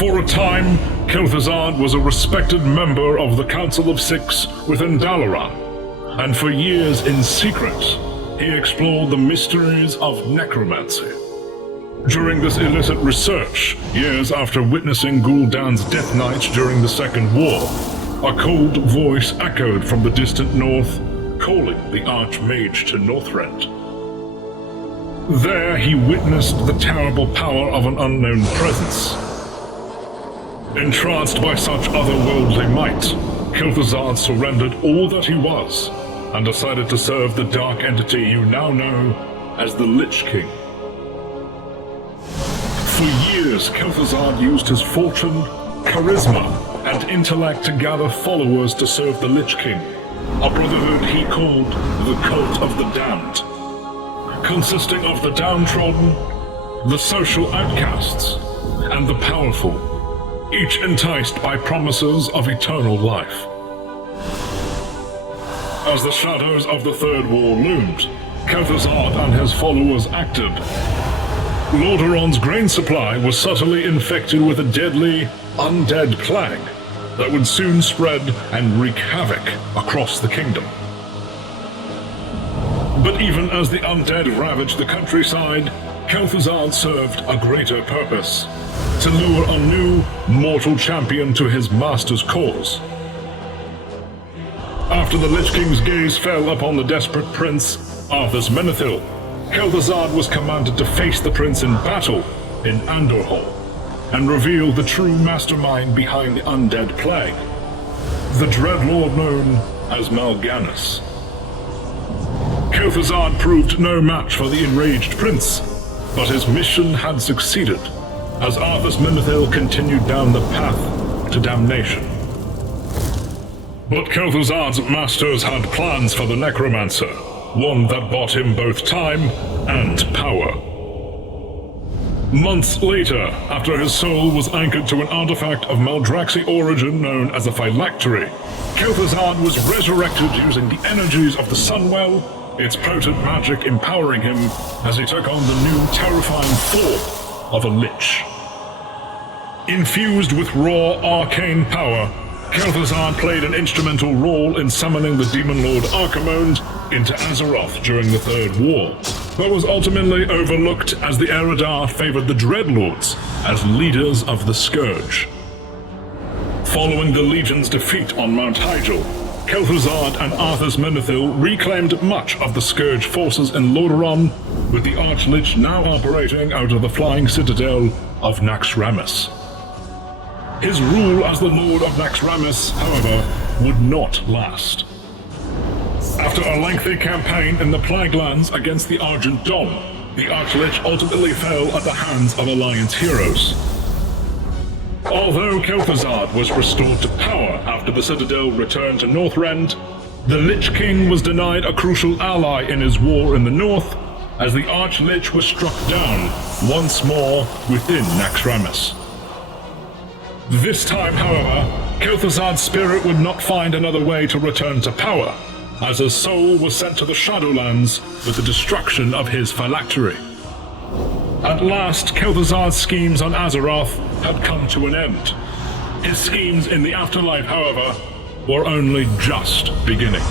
For a time, Kel'thuzad was a respected member of the Council of Six within Dalaran, and for years in secret, he explored the mysteries of necromancy. During this illicit research, years after witnessing Gul'dan's death night during the Second War, a cold voice echoed from the distant north, calling the Arch-Mage to Northrend. There he witnessed the terrible power of an unknown presence. Entranced by such otherworldly might, Kel'thuzad surrendered all that he was and decided to serve the dark entity you now know as the Lich King. For years, Kel'thuzad used his fortune, charisma, and intellect to gather followers to serve the Lich King, a brotherhood he called the Cult of the Damned, consisting of the downtrodden, the social outcasts, and the powerful, each enticed by promises of eternal life. As the shadows of the Third War loomed, Kel'thuzad and his followers acted. Lordaeron's grain supply was subtly infected with a deadly, undead plague that would soon spread and wreak havoc across the kingdom. But even as the undead ravaged the countryside, Kel'thuzad served a greater purpose: to lure a new, mortal champion to his master's cause. After the Lich King's gaze fell upon the desperate prince, Arthas Menethil, Kel'thuzad was commanded to face the prince in battle in Andorhal, and reveal the true mastermind behind the undead plague, the dreadlord known as Mal'Ganis. Kel'thuzad proved no match for the enraged prince, but his mission had succeeded, as Arthas Menethil continued down the path to damnation. But Kel'thuzad's masters had plans for the Necromancer, one that bought him both time and power. Months later, after his soul was anchored to an artifact of Maldraxi origin known as a phylactery, Kel'thuzad was resurrected using the energies of the Sunwell, its potent magic empowering him as he took on the new terrifying form of a Lich. Infused with raw arcane power, Kel'thuzad played an instrumental role in summoning the Demon Lord Archimonde into Azeroth during the Third War, but was ultimately overlooked as the Eredar favored the Dreadlords as leaders of the Scourge. Following the Legion's defeat on Mount Hyjal, Kel'thuzad and Arthas Menethil reclaimed much of the Scourge forces in Lordaeron, with the Arch-Lich now operating out of the flying citadel of Naxxramas. His rule as the Lord of Naxxramas, however, would not last. After a lengthy campaign in the Plaguelands against the Argent Dom, the Arch-Lich ultimately fell at the hands of Alliance heroes. Although Kel'thuzad was restored to power after the Citadel returned to Northrend, the Lich King was denied a crucial ally in his war in the north, as the Arch-Lich was struck down once more within Naxxramas. This time, however, Kel'thuzad's spirit would not find another way to return to power, as his soul was sent to the Shadowlands with the destruction of his phylactery. At last, Kel'thuzad's schemes on Azeroth had come to an end. His schemes in the afterlife, however, were only just beginning.